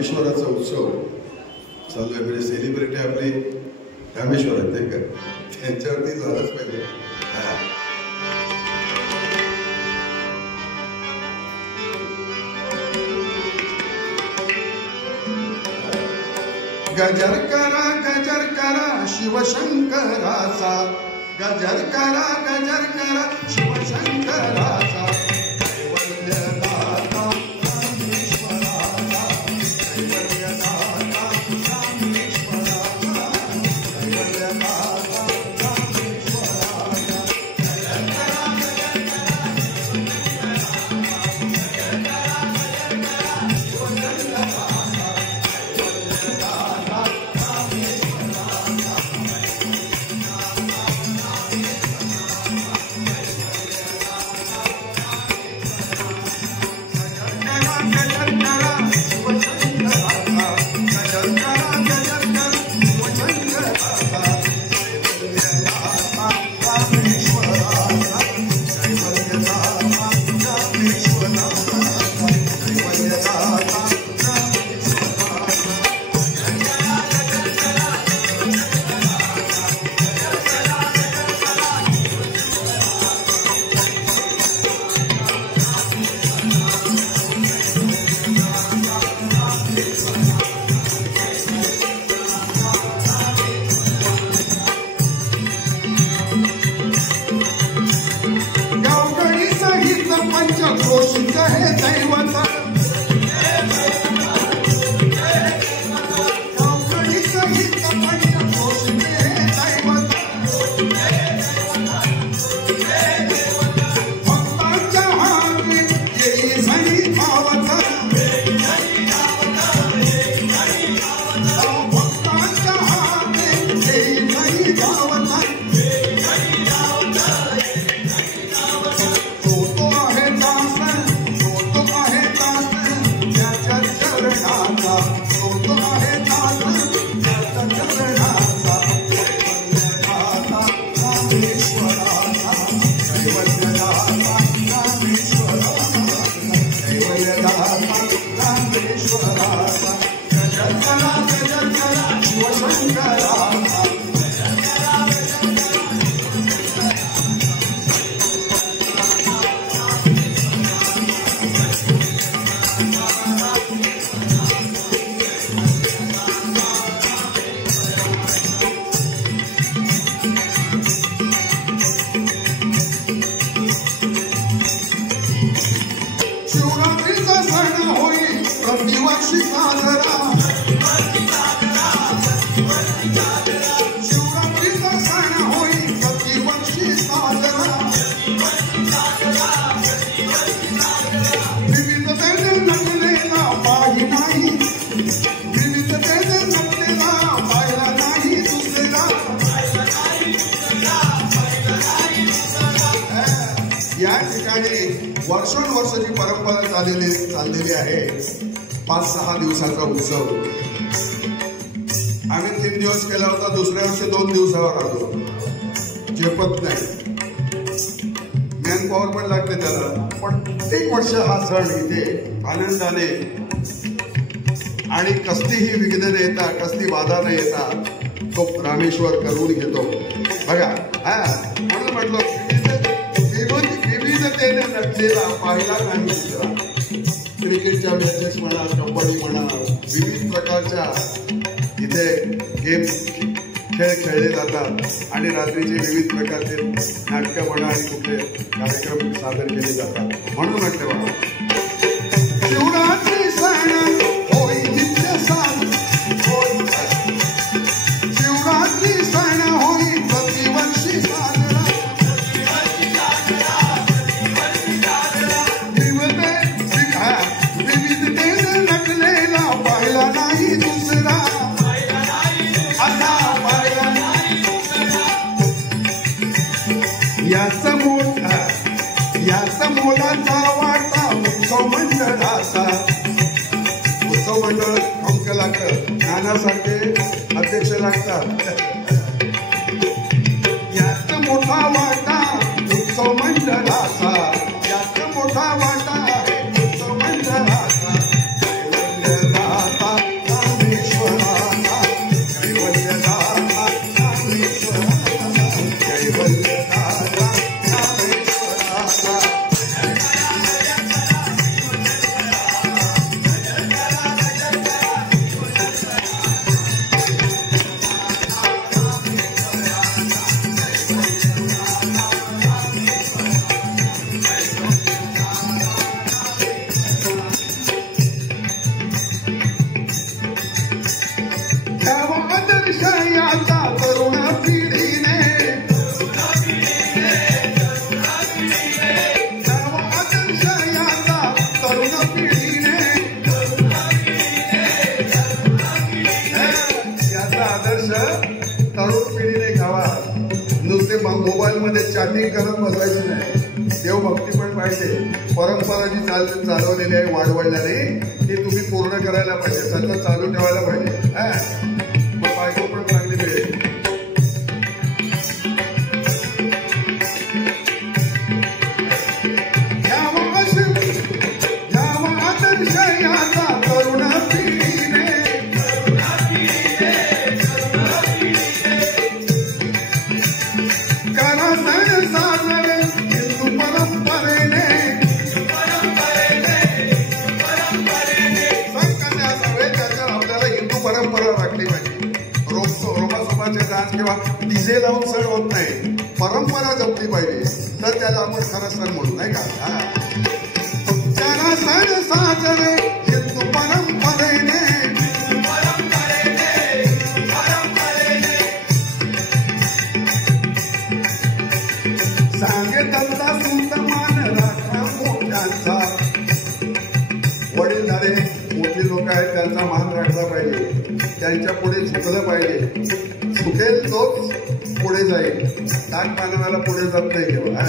रामेश्वराचा उत्सव चालू आहे. म्हणजे सेलिब्रिटी आपली रामेश्वर आहेत नाही का, त्यांच्यावरती झालंच पाहिजे. गजर करा शिवशंकराचा, गजर करा शिवशंकराचा, कैवल्यदाता रामेश्वराचा, कैवल्यदाता रामेश्वराचा, कैवल्यदाता रामेश्वराचा. पंचक्रोशीच हे दैवत, गावकडी सहित पंचक्रोशीच हे दैवत, भक्तांच्या हाती येई झणी धावत, भक्तांच्या हाती येई झणी धावत. शिवरात्रीचा सण होई प्रतिवर्षी साजरा, शिवरात्रीचा सण होई प्रतिवर्षी साजरा, विविधतेने नटलेला पाही नाही, विविधतेने नटलेला पाहिला नाही दुसरा. या ठिकाणी वर्षानुवर्षाची परंपरा चाललेली आहे. 5-6 दिवसाचा उत्सव. आम्ही 3 दिवस केला होता, दुसऱ्या वर्षी 2 दिवसावर आलो. झेपत नाही, मॅन पॉवर पण लागते त्याला. पण प्रत्येक वर्ष हा सण इथे आनंदाने आणि कसलीही विघ्न न येता, कसली बाधा न येता तो रामेश्वर करून घेतो. बघा, म्हणून म्हटलं विविधतेने नटलेला पाहिला नाही दुसरा. क्रिकेटच्या मॅचेस म्हणा, कबड्डी म्हणा, विविध प्रकारच्या इथे गेम खेळ खेळले जातात आणि रात्रीचे विविध प्रकारचे नाटकं म्हणा आणि कुठले कार्यक्रम सादर केले जातात. म्हणून म्हटलं बघा, शिवरात्री सण होई नित्य सण, शिवरात्री सण होई प्रतिवर्षी साजरा, विविधतेने नटलेला पाहिला नाही दुसरा, आता पाहिला नाही दुसरा. याच मोलाचा वाटा उत्सव मंडळाचा. उत्सव मंडळ अमकं लागतं, नानासारखे अध्यक्ष लागतात. याच मोठा वाटा उत्सव मंडळाचा, याच मोठा वाटा उत्सव मंडळाचा. कैवल्यदाता मध्ये चॅटिंग करत बसायचं नाही. देवभक्ती पण पाहिजे. परंपरा जी चालवलेली आहे वाढवणारी ती तुम्ही पूर्ण करायला पाहिजे. सतत चालू ठेवायला पाहिजे. मग बायको पण चांगली मिळेल. किंवा डीजे लावून सण होत नाही. परंपरा जपली पाहिजे तर त्याला आपण खरं सण म्हणू नाही का. त्याला सण साजरे हिंदू परंपरेने सांगे त्यांचा सुंदरमान राखा मोठ्यांचा. वडीलधारे मोठी लोक आहेत त्यांचा मान राखला पाहिजे. त्यांच्या पुढे झुकलं पाहिजे. झुकेल तोच पुढे जाईल. ताक मानवाला पुढे जात नाही. केव्हा